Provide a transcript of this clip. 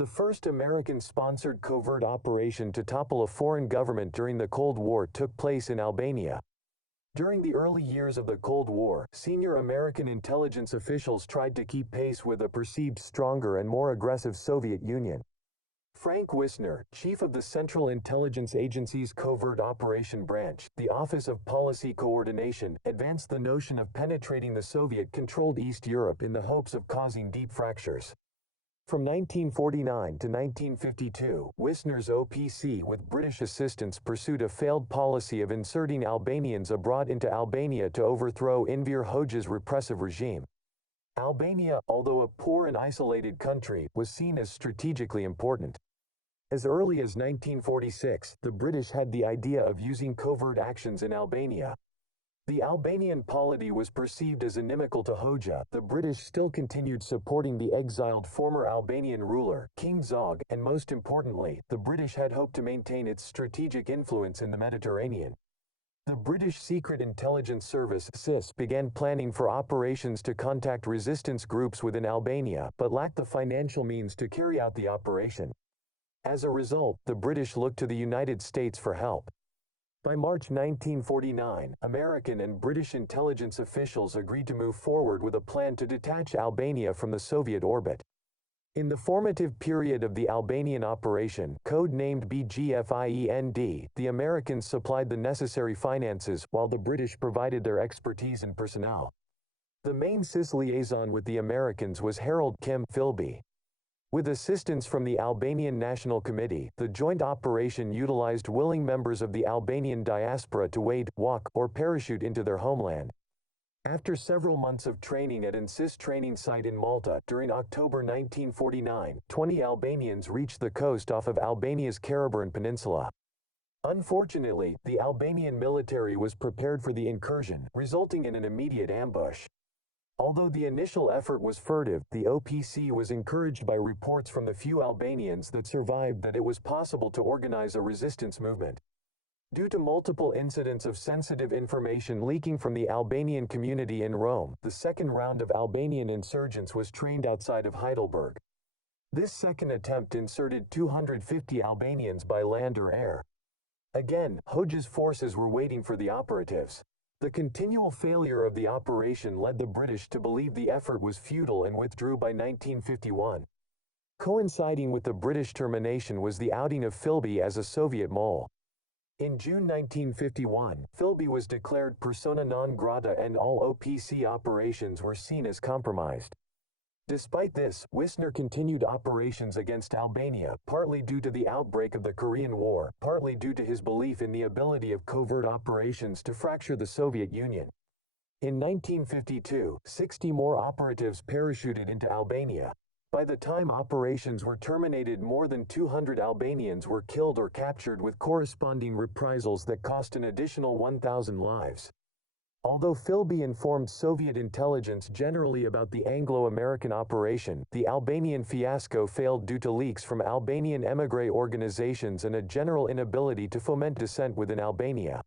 The first American-sponsored covert operation to topple a foreign government during the Cold War took place in Albania. During the early years of the Cold War, senior American intelligence officials tried to keep pace with a perceived stronger and more aggressive Soviet Union. Frank Wisner, chief of the Central Intelligence Agency's Covert Operation Branch, the Office of Policy Coordination, advanced the notion of penetrating the Soviet-controlled East Europe in the hopes of causing deep fractures. From 1949 to 1952, Wisner's OPC with British assistance pursued a failed policy of inserting Albanians abroad into Albania to overthrow Enver Hoxha's repressive regime. Albania, although a poor and isolated country, was seen as strategically important. As early as 1946, the British had the idea of using covert actions in Albania. The Albanian polity was perceived as inimical to Hoxha. The British still continued supporting the exiled former Albanian ruler, King Zog, and most importantly, the British had hoped to maintain its strategic influence in the Mediterranean. The British Secret Intelligence Service (SIS) began planning for operations to contact resistance groups within Albania, but lacked the financial means to carry out the operation. As a result, the British looked to the United States for help. By March 1949, American and British intelligence officials agreed to move forward with a plan to detach Albania from the Soviet orbit. In the formative period of the Albanian operation, code-named BGFIEND, the Americans supplied the necessary finances, while the British provided their expertise and personnel. The main CIS liaison with the Americans was Harold Kim Philby. With assistance from the Albanian National Committee, the joint operation utilized willing members of the Albanian diaspora to wade, walk, or parachute into their homeland. After several months of training at an SIS training site in Malta, during October 1949, 20 Albanians reached the coast off of Albania's Karaburn Peninsula. Unfortunately, the Albanian military was prepared for the incursion, resulting in an immediate ambush. Although the initial effort was furtive, the OPC was encouraged by reports from the few Albanians that survived that it was possible to organize a resistance movement. Due to multiple incidents of sensitive information leaking from the Albanian community in Rome, the second round of Albanian insurgents was trained outside of Heidelberg. This second attempt inserted 250 Albanians by land or air. Again, Hoxha's forces were waiting for the operatives. The continual failure of the operation led the British to believe the effort was futile and withdrew by 1951. Coinciding with the British termination was the outing of Philby as a Soviet mole. In June 1951, Philby was declared persona non grata and all OPC operations were seen as compromised. Despite this, Wisner continued operations against Albania, partly due to the outbreak of the Korean War, partly due to his belief in the ability of covert operations to fracture the Soviet Union. In 1952, 60 more operatives parachuted into Albania. By the time operations were terminated, more than 200 Albanians were killed or captured, with corresponding reprisals that cost an additional 1,000 lives. Although Philby informed Soviet intelligence generally about the Anglo-American operation, the Albanian fiasco failed due to leaks from Albanian émigré organizations and a general inability to foment dissent within Albania.